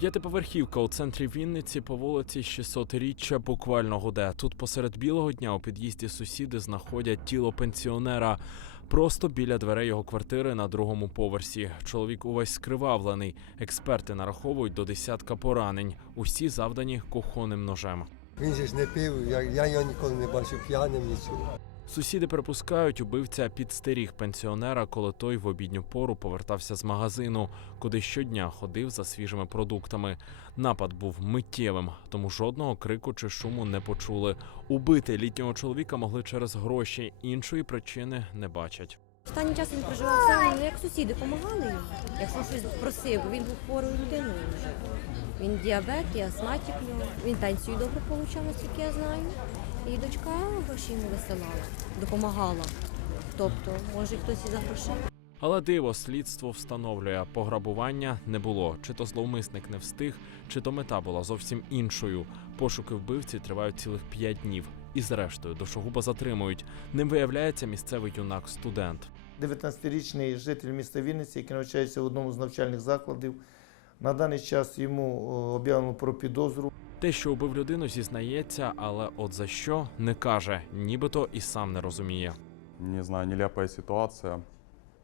П'ятиповерхівка у центрі Вінниці по вулиці 600-річчя буквально гуде. Тут посеред білого дня у під'їзді сусіди знаходять тіло пенсіонера просто біля дверей його квартири на другому поверсі. Чоловік увесь скривавлений. Експерти нараховують до десятка поранень. Усі завдані кухонним ножем. Він же ж не пив, я, я його ніколи не бачив п'яним нічого. Сусіди припускають, убивця підстеріг пенсіонера, коли той в обідню пору повертався з магазину, куди щодня ходив за свіжими продуктами. Напад був миттєвим, тому жодного крику чи шуму не почули. Убити літнього чоловіка могли через гроші. Іншої причини не бачать. Останнім часом він проживав сам, ну як сусіди допомагали йому. Якщо щось просив, бо він був хворою людиною вже. Він діабет, і астматик. Він пенсію добре отримав, наскільки я знаю. І дочка гроші йому висилала, допомагала. Тобто, може, хтось і за грошей. Але диво слідство встановлює, пограбування не було. Чи то зловмисник не встиг, чи то мета була зовсім іншою. Пошуки вбивці тривають цілих п'ять днів. І зрештою душогуба затримують. Ним виявляється місцевий юнак-студент. 19-річний житель міста Вінниці, який навчається в одному з навчальних закладів. На даний час йому о, об'явлено про підозру. Те, що убив людину, зізнається, але от за що не каже, нібито і сам не розуміє. не знаю, нелепая ситуация,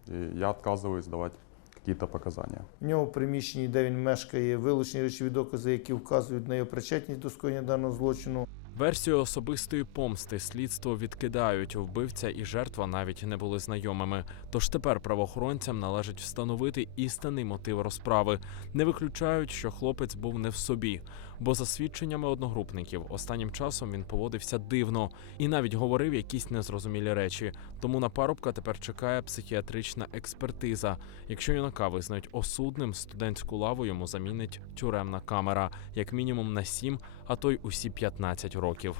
и я отказываюсь давать какие-то показания. В нього в приміщенні, де він мешкає, вилучені речові докази, які вказують на його причетність до скоєння даного злочину. Версію особистої помсти слідство відкидають. Вбивця і жертва навіть не були знайомими. Тож тепер правоохоронцям належить встановити істинний мотив розправи. Не виключають, що хлопець був не в собі, бо за свідченнями одногрупників останнім часом він поводився дивно і навіть говорив якісь незрозумілі речі. Тому на парубка тепер чекає психіатрична експертиза. Якщо юнака визнають осудним, студентську лаву йому замінить тюремна камера, як мінімум на 7, а то й усі 15 років.